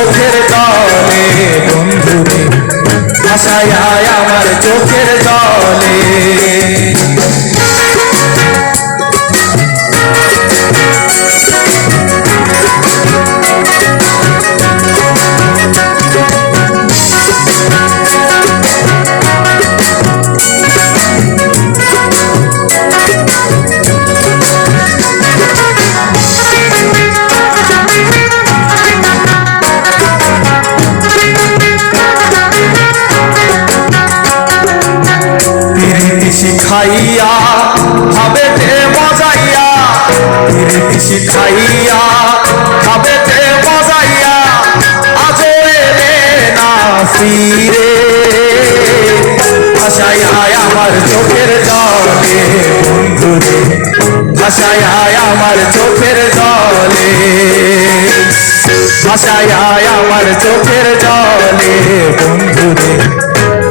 চোখের জলে বন্ধুরে, ভাষায় আমার চোখের জলে। শিখাইয়া খাবে যে মজাইয়া, শিখাইয়া খাবে যে মজাইয়া, আজ এলে না ফিরে, ভাষায় আমার চোখের জলে বন্ধুরে, ভাষায় আমার চোখের জলে, ভাষায় আমার চোখের জলে বন্ধুরে,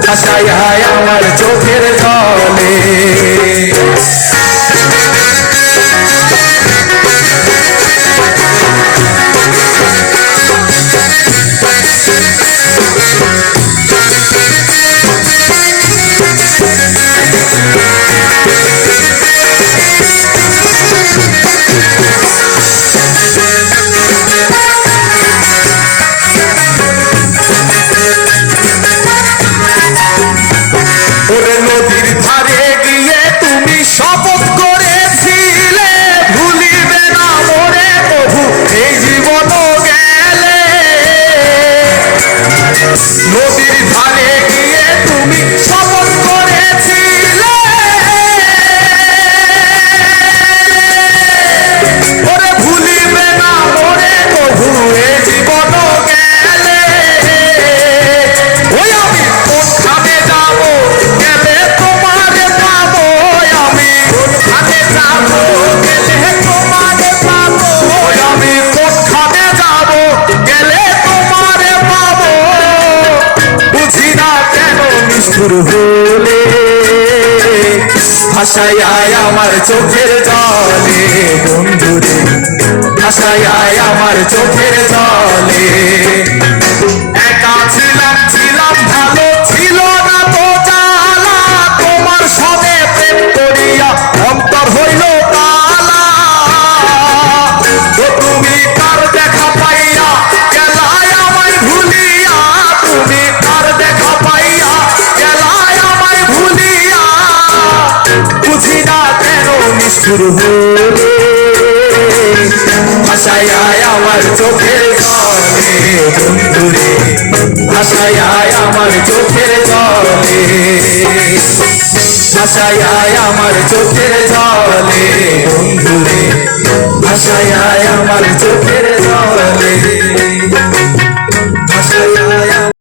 ভাষায় আমার চোখের জলে। নদীর ধারে গিয়ে তুমি শপথ করেছিলে ভুলিবে না মোরে প্রভু এই জীবন গেলে, নদীর ধারে গিয়ে তুমি শপথ করেছিলে ওরে ভুলিবে না মোরে প্রভু এই জীবন গেলে। ওই আমি কোনখানে যাবো গেলে তোমারে পাবো, আমি কোনখানে যাবো গেলে তোমারে পাবো, আমি কোনখানে যাবো গেলে তোমারে পাবো, বুঝি না কেন নিষ্ঠুর হলে, ভাষায় আমার চোখের জলে বন্ধুরে, ভাষায় আমার চোখের জলে। একা ছিলাম ছিলাম ভালো ছিল না তো জ্বালা, তোমার সবে প্রেম করিয়া অন্তর হইল কালা, তো তুমি কার দেখা পাইয়া গেলায় আমায় ভুলিয়া, তুমি কার দেখা পাইয়া গেলায় আমায় ভুলিয়া, বুঝি না কেন নিষ্ঠুর হলে, ভাষায় আমার চোখের জলে বন্ধুরে, ভাষায় আমার চোখের জলে, ভাষায় আমার চোখের